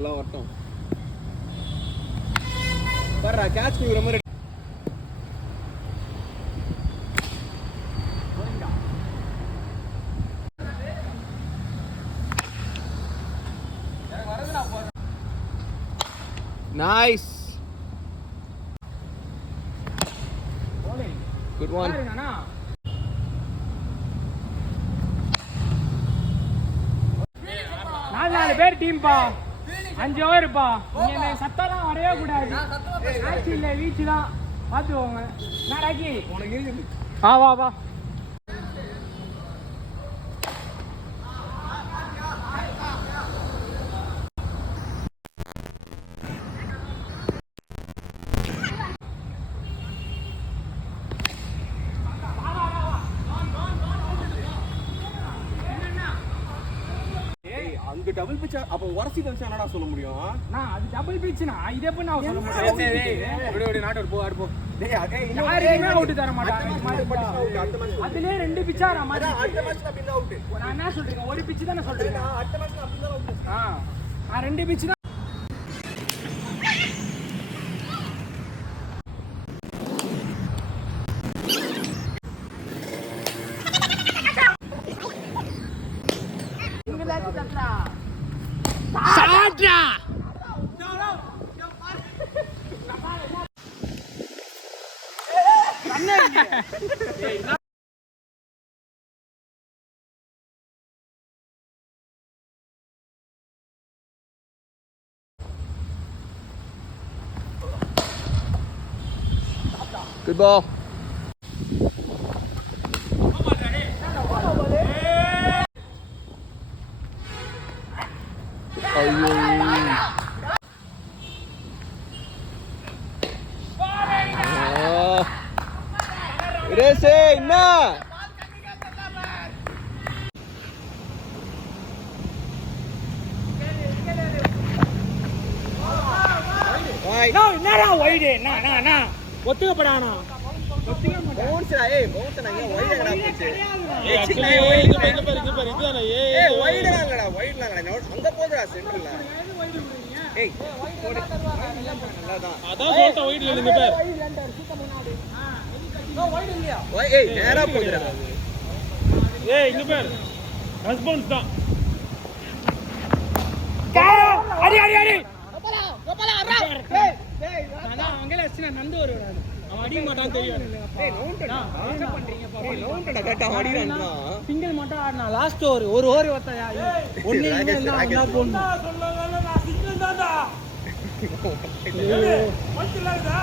எல்லாம் வரட்டும். வர்றா கேட்ச் குடுக்குற மாதிரி. Nice. Good one. நாலு பேர் டீம் பா, 5 ஓவர் பா. நீங்க சத்தம்லாம் வரவே கூடாது. ஆக்சி இல்ல வீச்சு தான் பாத்துக்கோங்க. நான் ராக்கி உனக்கு இருக்கு. வா வா. அங்க டபுள் பிட்ச் அப்ப உரசி தஞ்சா என்னடா சொல்ல முடியும்? நான் அது டபுள் பிட்ச்னா இது எப்படி நான் சொல்ல முடியும்? விடு நாட் அவுட் போ ஆடு போ. டேய் யாருமே அவுட் தர மாட்டாங்க. அதுலயே 2 பிட்சாரா மாதிரி. அடுத்த மேட்ச் நான் பின் அவுட். நான் என்ன சொல்றேன்? ஒரு பிட்ச் தான சொல்றேன். அடுத்த மேட்ச் நான் பின் அவுட். நான் 2 பிட்ச் தான். சாட்ரா Good ball. என்ன என்னடா வைடு என்ன ஒத்துக்கப்படானா பவுன்ஸ்டா பவுன்ஸ்டா வைடுடா போச்சு இதுதானே வைடுடாங்கடா அங்க போடுடா சென்டர்ல அதான் சொல்லிட்ட வைடுல நிங்க பேர் வைடு இல்லையா நேரா போடுடா இங்க பேர் ரெஸ்பான்ஸ் தான் அடி கோபாலா அரா நான் அங்கல வச்சினா நந்து வருவாரு அவன் அடிக்க மாட்டான்னு தெரியும் என்ன பண்றீங்க பாப்பா லவுண்டடா கட்ட அடிறான்டா சிங்கிள் மட்டும் ஆடுனா லாஸ்ட் ஒரு ஓவர் வத்தயா ஒண்ணே என்ன போன்னு சொல்லல நான் சிங்கிள் தான்டா மொத்தலடா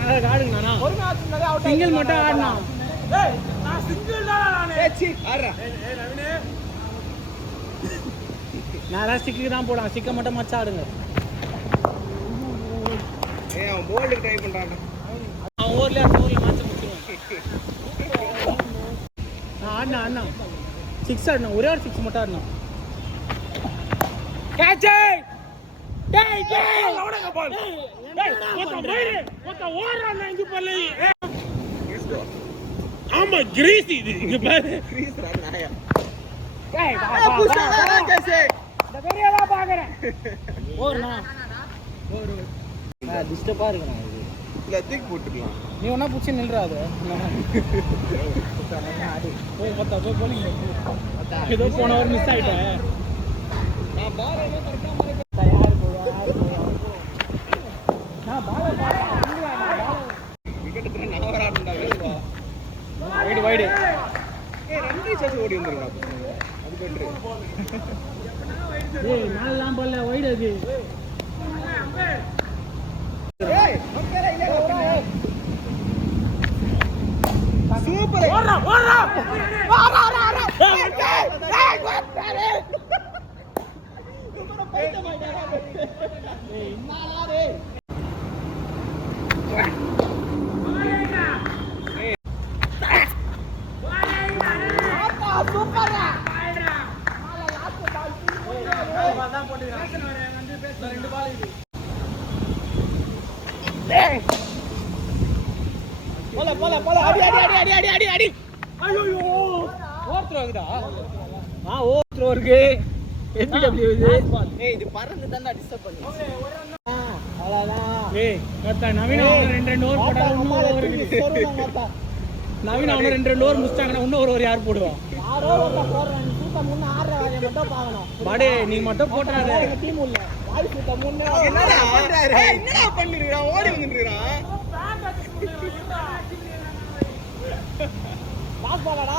நல்லா ஆடுங்க நானா ஒரு மேட்ச் முன்னாடி அவுட் சிங்கிள் மட்டும் ஆடுனா நான் சிங்கிள் தான்டா நானே ஏச்சி ஆடுறா ரவினே நான் சிக்கு தான் போடுறேன் சிக்க மட்டும் மச்ச ஆடுங்க அவன் போல்டுக்கு ட்ரை பண்றான் அவன் ஓவர்ல மேட்ச் முடிச்சிருவான் நான் ஆடுனா 6 ஆடுனா ஒரே ஒரு 6 மட்டும் ஆடுனா கேட்ச் டேய் லவுடங்க பால் மொத்த ஓடுறானே இங்க பல்லை ஆமா கிரீஸ் இது இங்க பாரு கிரீஸ் நாயா டேய் புஷா கேசே இந்த பெரியவா பாக்குறேன் ஓடுனா ஓடு டிஸ்டர்பா இருக்குடா இது இல்ல தூக்கி போட்டுக்கலாம் நீ ஒண்ணா புடிச்சு நில்றாத போய் மொத்த போலிங்க ஏதோ போன ஒரு மிஸ் ஆயிட்டேன் நான் பால் என்ன கரெக்ட்டா மாதிரி தயார் நான் பால் விக்கெட் தர நான் வராடா வேணுவா வைடு ரன் சேஸ் ஓடி வந்திருக்கா அது பெட்ரு ஏய் நாலாம் பால்ல வைடு அது ஏய் மக்களே இல்ல சூப்பர் ஓடுறா ஏய் இன்னாலா ரே சூப்பரா பால்டா மால லாஸ்ட் பால் போடுறா தான் போடுறான் வந்து பேச 2 பால் இது டேய் போல அடி ஐயோ ஓவர் த்ரோ இருக்குடா ஓவர் த்ரோ இருக்கு NPW இது. ஏய் இது பறந்து தான்டா டிஸ்டர்ப் பண்ணு அவ்வளவுதான் ஏய் மத்த நவீன அவன் 2 ஓவர் போட்டா இன்னும் ஓவர் இருக்கு. நவீன அவன் 2 ஓவர் முடிச்சாங்கன்னா இன்னும் ஒரு யார் போடுவா? யாரோ ஒருத்த போடுறான் நீ சூத்த முன்ன ஆடுற வேலைய மட்டும் பாக்கணும் பாடே நீ மட்டும் போட்றாத. டீம் உள்ள வாய் சூத்த முன்ன என்னடா பண்றாரு என்னடா பண்ணிருக்கான் ஓடி வந்துருக்கான் பாஸ் பாலடா